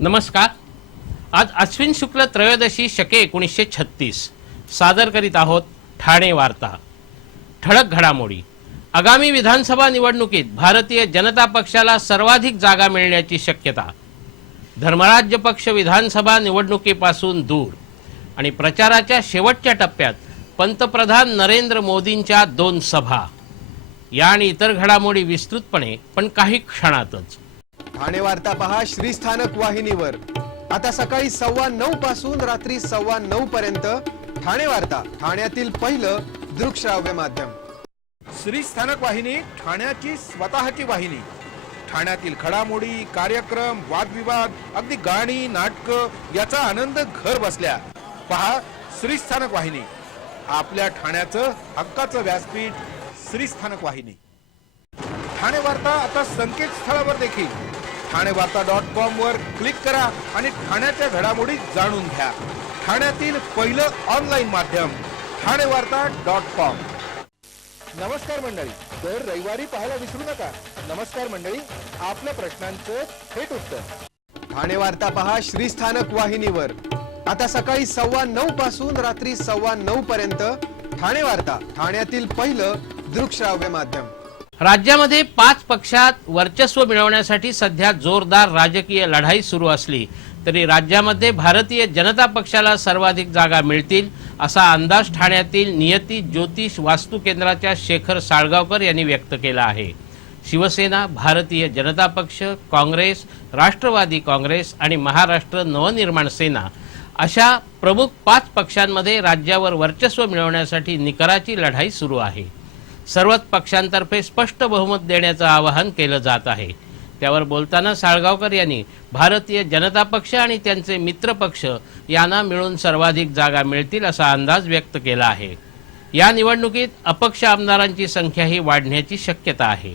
नमस्कार। आज अश्विन शुक्ल त्रयोदशी शके 1936 सादर करीत आहोत ठाणे वार्ता। ठळक घडामोडी। आगामी विधानसभा निवडणुकीत भारतीय जनता पक्षाला सर्वाधिक जागा मिळण्याची शक्यता। धर्मराज्य पक्ष विधानसभा निवडणुकीपासून दूर आणि प्रचाराच्या शेवटच्या टप्प्यात पंतप्रधान नरेंद्र मोदींच्या 2 सभा। या आणि इतर घडामोडी विस्तृतपणे पण काही क्षणातच। ठाणे वार्ता पहा श्रीस्थानक वाहिनीवर। आता सकाळी 9:15 पासून रात्री 9:15 पर्यंत ठाणे वार्ता, ठाण्यातील पहिलं दृकश्राव्य माध्यम। श्रीस्थानक वाहिनी ठाण्याची स्वतःची वाहिनी। ठाण्यातील घडामोडी, कार्यक्रम, वादविवाद, अगदी गाणी, नाटक याचा आनंद घर बसल्या पहा श्रीस्थानक वाहिनी। आपल्या ठाण्याचं हक्काचं व्यासपीठ श्रीस्थानक वाहिनी। ठाणे वार्ता आता संकेतस्थळावर देखील ठाणेवार्ता.com वर क्लिक करा आणि ठाण्याच्या घडामोडी जाणून घ्या। ठाण्यातील पहिलं ऑनलाईन माध्यम ठाणेवार्ता.com। नमस्कार मंडळी, दर रविवारी पाहायला विसरू नका। नमस्कार मंडळी, आपल्या प्रश्नांचं थेट उत्तर। ठाणे वार्ता पहा श्रीस्थानक वाहिनीवर। आता सकाळी 9:15 पासून रात्री 9:15 पर्यंत ठाणे वार्ता, ठाण्यातील पहिलं दृकश्राव्य माध्यम। राज्यामध्ये 5 पक्षात वर्चस्व मिळवण्यासाठी सध्या जोरदार राजकीय लढाई सुरू असली तरी राज्यामध्ये भारतीय जनता पक्षाला सर्वाधिक जागा मिळतील असा अंदाज ठाण्यातील नियती ज्योतिष वास्तू केंद्राच्या शेखर साळगावकर यांनी व्यक्त केला आहे। शिवसेना, भारतीय जनता पक्ष, काँग्रेस, राष्ट्रवादी काँग्रेस आणि महाराष्ट्र नवनिर्माण सेना अशा प्रमुख 5 पक्षांमध्ये राज्यावर वर्चस्व मिळवण्यासाठी निकराची लढाई सुरू आहे। सर्वच पक्षांतर्फे स्पष्ट बहुमत देण्याचं आवाहन केलं जात आहे। त्यावर बोलताना साळगावकर यांनी भारतीय जनता पक्ष आणि त्यांचे मित्र पक्ष यांना मिळून सर्वाधिक जागा मिळतील असा अंदाज व्यक्त केला आहे। या निवडणुकीत अपक्ष आमदारांची संख्याही वाढण्याची शक्यता आहे।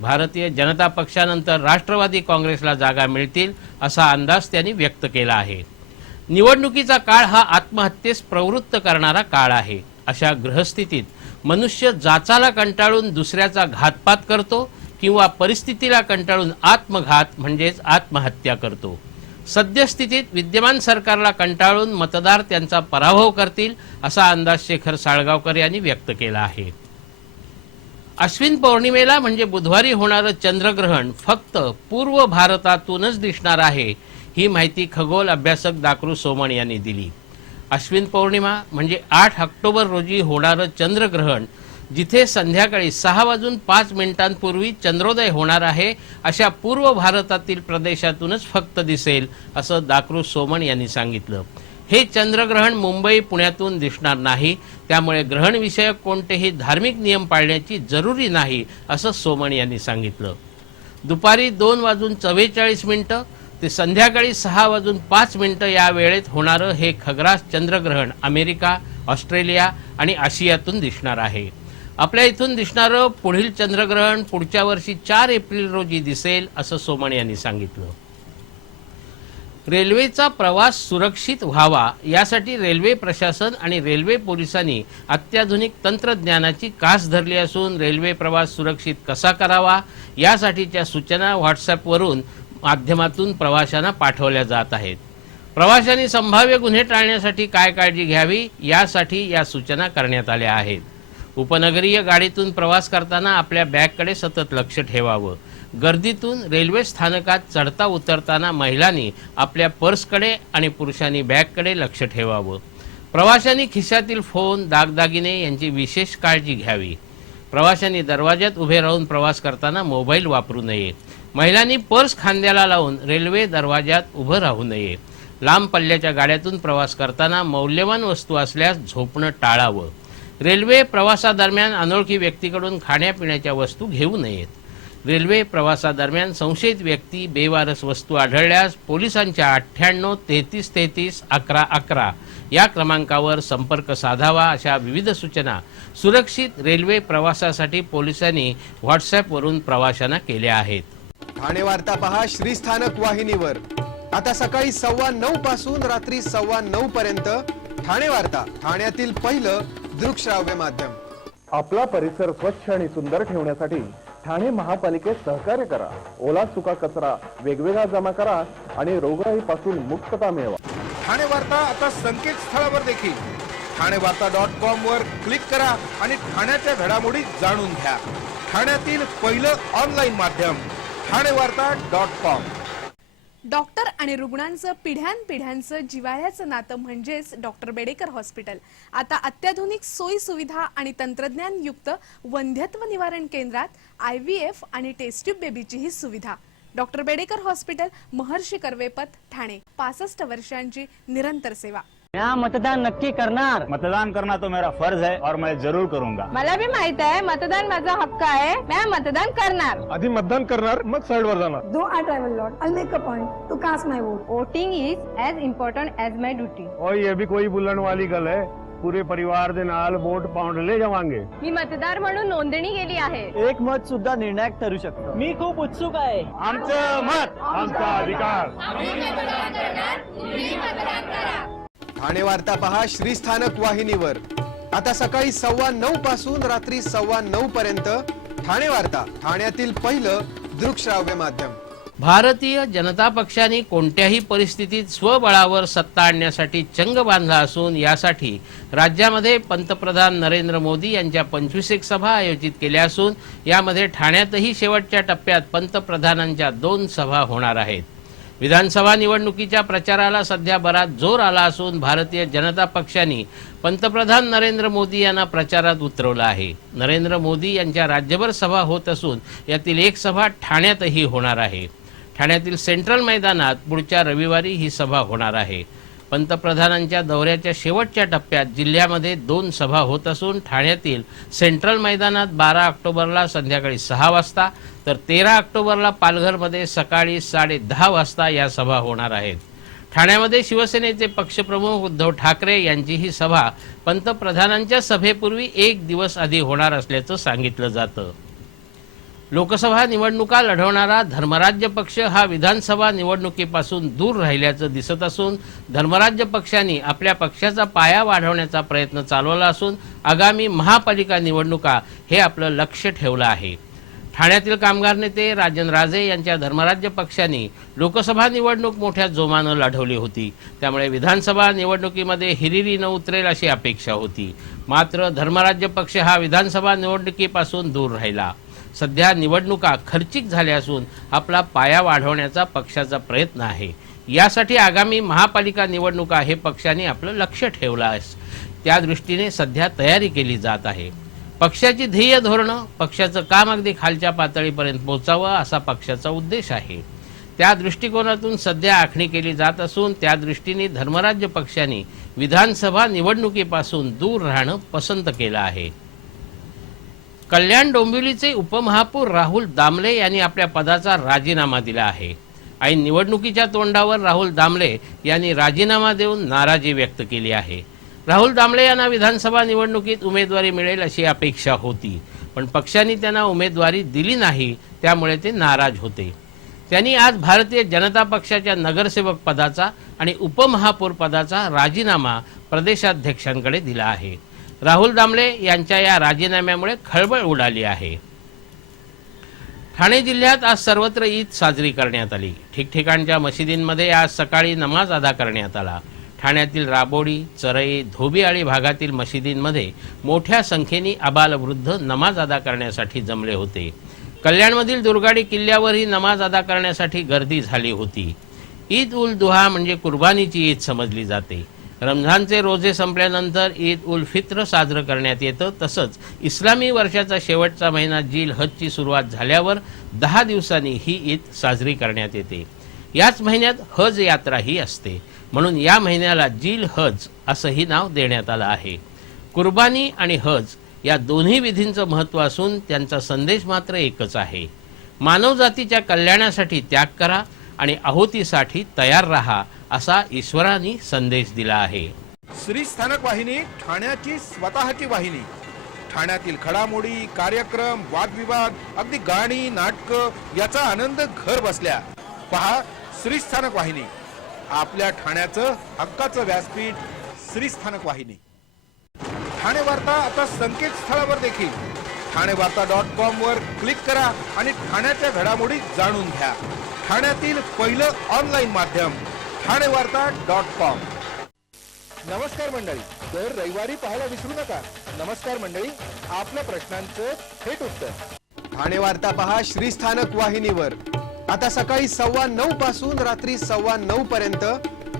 भारतीय जनता पक्षानंतर राष्ट्रवादी काँग्रेसला जागा मिळतील असा अंदाज त्यांनी व्यक्त केला आहे। निवडणुकीचा काळ हा आत्महत्येस प्रवृत्त करणारा काळ आहे। अशा ग्रहस्थितीत मनुष्य जाचाला कंटाळून दुसऱ्याचा घातपात करतो किंवा परिस्थितीला कंटाळून आत्मघात म्हणजेच आत्महत्या करतो। सद्यस्थितीत विद्यमान सरकारला कंटाळून मतदार त्यांचा पराभव करतील असा अंदाज शेखर साळगावकर यांनी व्यक्त केला आहे। अश्विन पौर्णिमेला म्हणजे बुधवारी होणारं चंद्रग्रहण फक्त पूर्व भारतातूनच दिसणार आहे, ही माहिती खगोल अभ्यासक दाकरू सोमण यांनी दिली। अश्विन पौर्णिमा म्हणजे 8 ऑक्टोबर रोजी होणारं चंद्रग्रहण जिथे संध्याकाळी 6:05 चंद्रोदय होणार आहे अशा पूर्व भारतातील प्रदेशातूनच फक्त दिसेल असं दाकरू सोमण यांनी सांगितलं। हे चंद्रग्रहण मुंबई पुण्यातून दिसणार नाही, त्यामुळे ग्रहण विषयक कोणतेही धार्मिक नियम पाळण्याची जरुरी नाही असं सोमण यांनी सांगितलं। दुपारी 2:44 ते संध्याकाळी 6:05 या वेळेत होणारं हे खग्रास चंद्रग्रहण अमेरिका, ऑस्ट्रेलिया आणि आशियातून दिसणार आहे। आपल्या इथून दिसणारं पुढील चंद्रग्रहण पुढच्या वर्षी 4 एप्रिल रोजी दिसेल असं सोमण यांनी सांगितलं। रेल्वेचा प्रवास सुरक्षित व्हावा यासाठी रेल्वे प्रशासन आणि रेल्वे पोलिसांनी अत्याधुनिक तंत्रज्ञानाची कास धरली असून रेल्वे प्रवास सुरक्षित कसा करावा यासाठीच्या सूचना व्हॉट्सॲपवरून माध्यमातून प्रवाशांना पाठवल्या जात आहेत। प्रवाशांनी संभाव्य गुन्हे टाळण्यासाठी काय काळजी घ्यावी यासाठी या सूचना करण्यात आल्या आहेत। उपनगरीय गाडीतून प्रवास करताना आपल्या बॅगकडे सतत लक्ष ठेवावं। गर्दीतून रेल्वे स्थानकात चढता उतरताना महिलांनी आपल्या पर्सकडे आणि पुरुषांनी बॅगकडे लक्ष ठेवावं। प्रवाशांनी खिशातील फोन, दागदागिने यांची विशेष काळजी घ्यावी। प्रवाशांनी दरवाजात उभे राहून प्रवास करताना मोबाईल वापरू नये। महिलांनी पर्स खांद्याला लावून रेल्वे दरवाजात उभं राहू नये। लांब पल्ल्याच्या गाड्यातून प्रवास करताना मौल्यवान वस्तू असल्यास झोपणं टाळावं। रेल्वे प्रवासादरम्यान अनोळखी व्यक्तीकडून खाण्यापिण्याच्या वस्तू घेऊ नयेत। रेल्वे प्रवासादरम्यान संशयित व्यक्ती, बेवारस वस्तू आढळल्यास पोलिसांच्या 98 33 33 11 11 या क्रमांकावर संपर्क साधावा अशा विविध सूचना सुरक्षित रेल्वे प्रवासासाठी पोलिसांनी व्हॉट्सॲपवरून प्रवाशांना केल्या आहेत। ठाणे वार्ता पहा श्रीस्थानक वाहिनीवर। आता सकाळी 9:15 पासून रात्री 9:15 पर्यंत ठाणे वार्ता, ठाण्यातील पहिलं दृकश्राव्य माध्यम। आपला परिसर स्वच्छ आणि सुंदर ठेवण्यासाठी ठाणे महापालिकेत सहकार्य करा. ओला सुका कचरा वेगवेगळा जमा करा आणि रोगराईपासून मुक्तता मिळवा. ठाणे वार्ता आता संकेतस्थळावर देखील ठाणेवार्ता.com वर क्लिक करा आणि ठाण्याच्या घडामोडी जाणून घ्या. ठाण्यातील पहिलं ऑनलाईन माध्यम ठाणेवार्ता.com. डॉक्टर आणि रुग्णांचं पिढ्यानपिढ्यांचं जिव्हाळ्याचं नातं म्हणजेच डॉक्टर बेडेकर हॉस्पिटल. आता अत्याधुनिक सोयी सुविधा आणि तंत्रज्ञान युक्त वंध्यत्व निवारण केंद्रात IVF आणि टेस्ट ट्यूब बेबीची ही सुविधा. डॉक्टर बेडेकर हॉस्पिटल, महर्षी कर्वेपथ, ठाणे. 65 वर्षांची निरंतर सेवा. मैं मतदान नक्की करणार. मतदान करना तो मेरा फर्ज है और मैं जरूर करूंगा. मला भी माहित आहे मतदान माझा हक्क आहे. मैं मतदान करणार. आधी मतदान करणार मग साईडवर जाणार. Though I travel lot, I'll make a point to cast my vote. Voting is as important as my duty. और ये भी कोई बुलण वाली गल है. पूरे परिवार दे नाल वोट पाउंड ले जावांगे. मी मतदार म्हणून नोंदणी केली आहे. एक मत सुद्धा निर्णायक ठरू शकतो. मी खूप उत्सुक आहे. आमचं मत आमचा अधिकार. ठाणे वार्ता पहा श्रीस्थानक वाहिनीवर. आता सकाळी 9:15 पासून रात्री 9:15 पर्यंत ठाणे वार्ता, ठाण्यातील पहिलं दृकश्राव्य माध्यम. भारतीय जनता पक्षाने कोणत्याही परिस्थितीत स्वबळावर सत्ता आणण्यासाठी चंग बांधला असून यासाठी राज्यामध्ये पंतप्रधान नरेंद्र मोदी यांच्या 25 सभा आयोजित केल्या असून यामध्ये ठाण्यातही शेवटच्या टप्प्यात पंतप्रधानांच्या 2 सभा होणार आहेत. विधानसभा निवडणुकीच्या प्रचाराला सध्या बराच जोर आला असून भारतीय जनता पक्षाने पंतप्रधान नरेंद्र मोदी यांना प्रचारात उतरवलं आहे. नरेंद्र मोदी यांच्या राज्यभर सभा होत असून यातील एक सभा ठाण्यातही होणार आहे. ठाण्यातील सेंट्रल मैदानात पुढच्या रविवारी ही सभा होणार आहे. पंतप्रधानांच्या दौऱ्याच्या शेवटच्या टप्प्यात जिल्ह्यामध्ये 2 सभा होत असून ठाण्यातील सेंट्रल मैदानात 12 ऑक्टोबरला संध्याकाळी 6 वाजता तर 13 ऑक्टोबरला पालघरमध्ये सकाळी 10:30 वाजता या सभा होणार आहेत. ठाण्यामध्ये शिवसेनेचे पक्षप्रमुख उद्धव ठाकरे यांची ही सभा पंतप्रधानांच्या सभेपूर्वी 1 दिवस आधी होणार असल्याचं सांगितलं जातं. लोकसभा निवडणुका लढवणारा धर्मराज्य पक्ष हा विधानसभा निवडणुकीपासून दूर राहिल्याचं दिसत असून धर्मराज्य पक्षाने आपल्या पक्षाचा पाया वाढवण्याचा प्रयत्न चालवला असून आगामी महापालिका निवडणुका हे आपलं लक्ष ठेवलं आहे. ठाण्यातील कामगार नेते राजन राजे यांच्या धर्मराज्य पक्षाने लोकसभा निवडणूक मोठ्या जोमानं लढवली होती. त्यामुळे विधानसभा निवडणुकीमध्ये हिरिरीनं उतरेल अशी अपेक्षा होती. मात्र धर्मराज्य पक्ष हा विधानसभा निवडणुकीपासून दूर राहिला. सध्या निवडणुका खर्चिक झाल्या असून आपला पाया वाढवण्याचा पक्षाचा प्रयत्न आहे. यासाठी आगामी महापालिका निवडणुका हे पक्षाने आपलं लक्ष ठेवलं आहे. त्या दृष्टीने सध्या तयारी केली जात आहे. पक्षाची ध्येय धोरणं, पक्षाचं काम अगदी खालच्या पातळीपर्यंत पोहोचावं असा पक्षाचा उद्देश आहे. त्या दृष्टिकोनातून सध्या आखणी केली जात असून त्या दृष्टीने धर्मराज्य पक्षाने विधानसभा निवडणुकीपासून दूर राहणं पसंत केलं आहे. कल्याण डोंबिवलीचे उपमहापौर राहुल दामले यांनी आपल्या पदाचा राजीनामा दिला आहे. ऐन निवडणुकीच्या तोंडावर राहुल दामले यांनी राजीनामा देऊन नाराजी व्यक्त केली आहे. राहुल दामले यांना विधानसभा निवडणुकीत उमेदवारी मिळेल अशी अपेक्षा होती, पण पक्षाने त्यांना उमेदवारी दिली नाही, त्यामुळे ते नाराज होते. त्यांनी आज भारतीय जनता पक्षाच्या नगरसेवक पदाचा आणि उपमहापौर पदाचा राजीनामा प्रदेशाध्यक्षांकडे दिला आहे. राहुल दामले यांच्या या राजीनाम्यामुळे खळबळ उडाली आहे. ठाणे जिल्ह्यात आज सर्वत्र ईद साजरी करण्यात आली. ठिकठिकाणच्या मशिदींमध्ये आज सकाळी नमाज अदा करण्यात आला. ठाण्यातील राबोडी, चरई, धोबिआळी भागातील मशिदींमध्ये मोठ्या संख्येने आबालवृद्ध नमाज अदा करण्यासाठी जमले होते. कल्याणमधील दुर्गाडी किल्ल्यावरही नमाज अदा करण्यासाठी गर्दी झाली होती. ईद उल दुहा म्हणजे कुर्बानीची ईद समजली जाते. रमझानचे रोजे संपल्यानंतर ईद उल फित्र साजरं करण्यात येतं. तसंच इस्लामी वर्षाचा शेवटचा महिना जिल हजची सुरुवात झाल्यावर 10 दिवसांनी ही ईद साजरी करण्यात येते. याच महिन्यात हज यात्राही असते, म्हणून या महिन्याला जिल हज असंही नाव देण्यात आलं आहे. कुर्बानी आणि हज या दोन्ही विधींचं महत्त्व असून त्यांचा संदेश मात्र एकच आहे. मानवजातीच्या कल्याणासाठी त्याग करा आणि आहुतीसाठी तयार राहा असा ईश्वराने संदेश दिला आहे. श्रीस्थानक वाहिनी, ठाण्याची स्वतःची वाहिनी. ठाण्यातील घडामोडी, कार्यक्रम, वादविवाद, अगदी गाणी, नाटकं याचा आनंद घर बसल्या पहा श्रीस्थानक वाहिनी. आपल्या ठाण्याचं हक्काचं व्यासपीठ श्रीस्थानक वाहिनी. ठाणे वार्ता आता संकेतस्थळावर देखील ठाणेवार्ता.com वर क्लिक करा आणि ठाण्याच्या घडामोडी जाणून घ्या. ठाण्यातील पहिलं ऑनलाईन माध्यम ठाणेवार्ता.com. नमस्कार मंडळी, दर रविवारी पाहायला विसरू नका. नमस्कार मंडळी, आपल्या प्रश्नांचं थेट उत्तर. ठाणे वार्ता पहा श्रीस्थानक वाहिनीवर आता सकाळी 9:15 पासून रात्री 9:15 पर्यंत.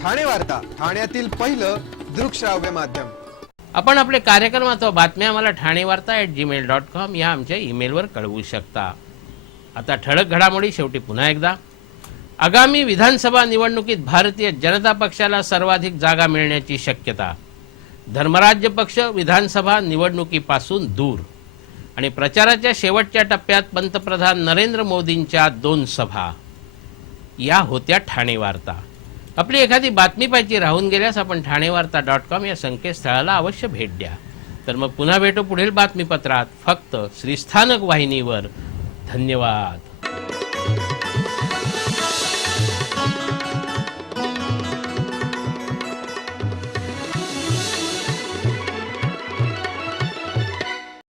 ठाणे वार्ता, ठाण्यातील पहिलं दृकश्राव्य माध्यम. आपण आपले कार्यक्रम अथवा बातम्या आम्हाला ठाणेवार्ता@gmail.com या आमच्या ईमेलवर कळवू शकता. आता ठळक घडामोडी शेवटी पुन्हा एकदा. आगामी विधानसभा निवडणुकीत भारतीय जनता पक्षाला सर्वाधिक जागा मिळण्याची शक्यता. धर्मराज्य पक्ष विधानसभा निवडणुकीपासून दूर. आणि प्रचाराच्या शेवटच्या टप्प्यात पंतप्रधान नरेंद्र मोदींच्या 2 सभा. या होत्या ठाणे वार्ता. आपली एखादी बातमी पाहिजे राहून गेल्यास आपण ठाणेवार्ता.com या संकेतस्थळाला अवश्य भेट द्या. तर मग पुन्हा भेटू पुढील बातमीपत्रात, फक्त श्रीस्थानक वाहिनीवर. धन्यवाद.